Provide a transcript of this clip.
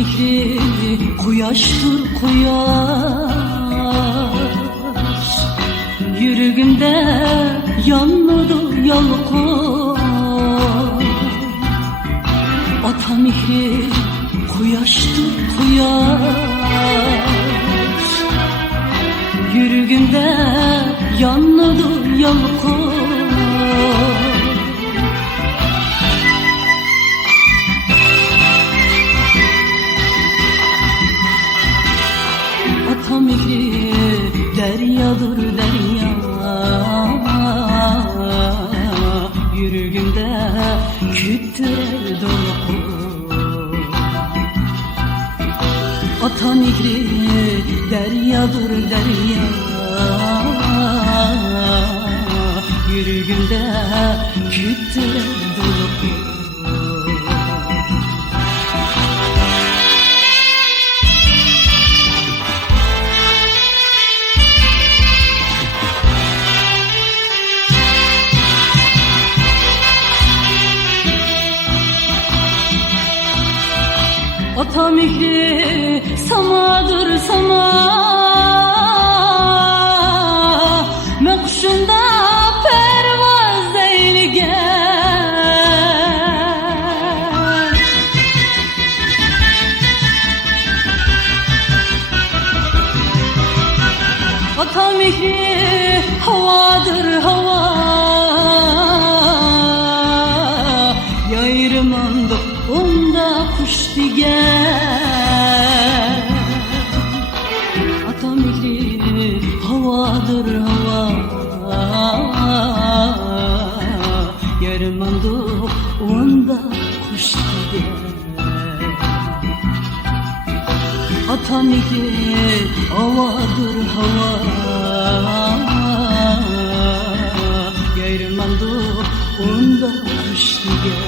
mihri quyoshdir quyosh, yuragimda yonadi yolqin. Ota mihri quyoshdir quyosh, yuragimda yonadi yolqin. Ata mihri deryadır derya, yürüğümde küttürer dolku. Ata mihri deryadır derya, yürüğümde küttürer dolku. Ata mihri samadır sama, mekşunda pervaz eyleyen. Ata mihri havadır hava, yayrımandı onda kuş digen. Ata mihri havadır hava, yarımandı onda kuş digen. Ata mihri havadır hava, yarımandı onda kuş digen.